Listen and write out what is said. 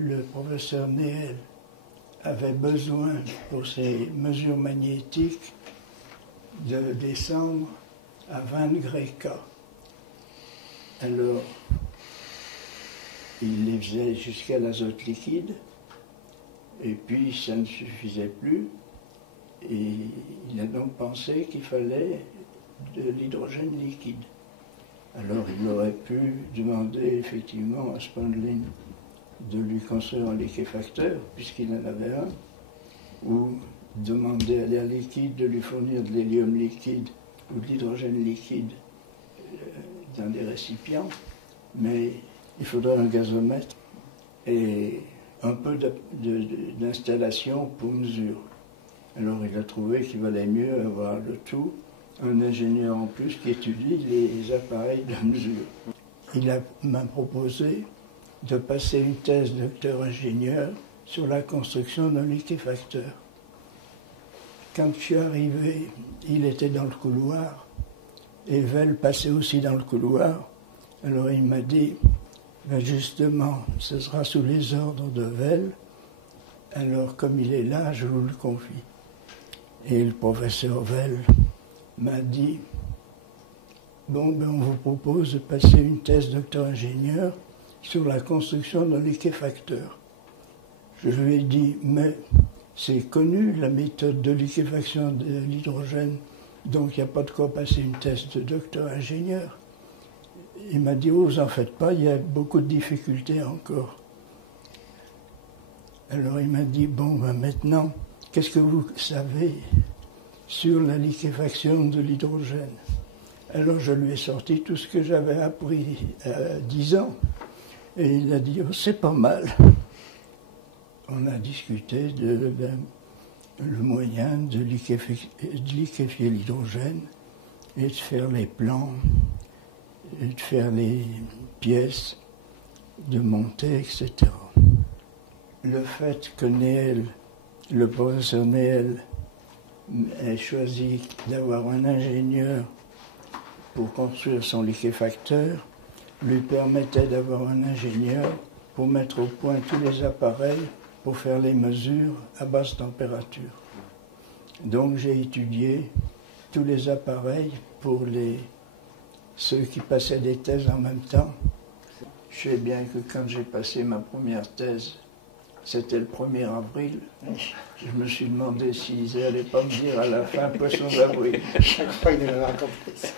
Le professeur Néel avait besoin, pour ses mesures magnétiques, de descendre à 20 degrés K. Alors, il les faisait jusqu'à l'azote liquide, et puis ça ne suffisait plus, et il a donc pensé qu'il fallait de l'hydrogène liquide. Alors il aurait pu demander effectivement à Spondlin de lui construire un liquéfacteur, puisqu'il en avait un, ou demander à l'air liquide de lui fournir de l'hélium liquide ou de l'hydrogène liquide dans des récipients, mais il faudrait un gazomètre et un peu d'installation pour mesure. Alors il a trouvé qu'il valait mieux avoir le tout, un ingénieur en plus qui étudie les appareils de mesure. Il m'a proposé de passer une thèse docteur-ingénieur sur la construction d'un liquéfacteur. Quand je suis arrivé, il était dans le couloir, et Vell passait aussi dans le couloir. Alors il m'a dit, ben justement, ce sera sous les ordres de Vell, alors comme il est là, je vous le confie. Et le professeur Vell m'a dit, bon, ben on vous propose de passer une thèse docteur-ingénieur sur la construction d'un liquéfacteur. Je lui ai dit, mais c'est connu la méthode de liquéfaction de l'hydrogène, donc il n'y a pas de quoi passer une thèse de docteur-ingénieur. Il m'a dit, oh, vous en faites pas, il y a beaucoup de difficultés encore. Alors il m'a dit, bon, ben maintenant, qu'est-ce que vous savez sur la liquéfaction de l'hydrogène? Alors je lui ai sorti tout ce que j'avais appris à 10 ans. Et il a dit, oh, c'est pas mal. On a discuté le moyen de liquéfier l'hydrogène et de faire les plans, et de faire les pièces, de monter, etc. Le fait que Néel, le professeur Néel, ait choisi d'avoir un ingénieur pour construire son liquéfacteur lui permettait d'avoir un ingénieur pour mettre au point tous les appareils pour faire les mesures à basse température. Donc j'ai étudié tous les appareils pour ceux qui passaient des thèses en même temps. Je sais bien que quand j'ai passé ma première thèse, c'était le 1er avril. Je me suis demandé s'ils n'allaient pas me dire à la fin poisson d'avril. Chaque fois, il nous l'a raconté ça.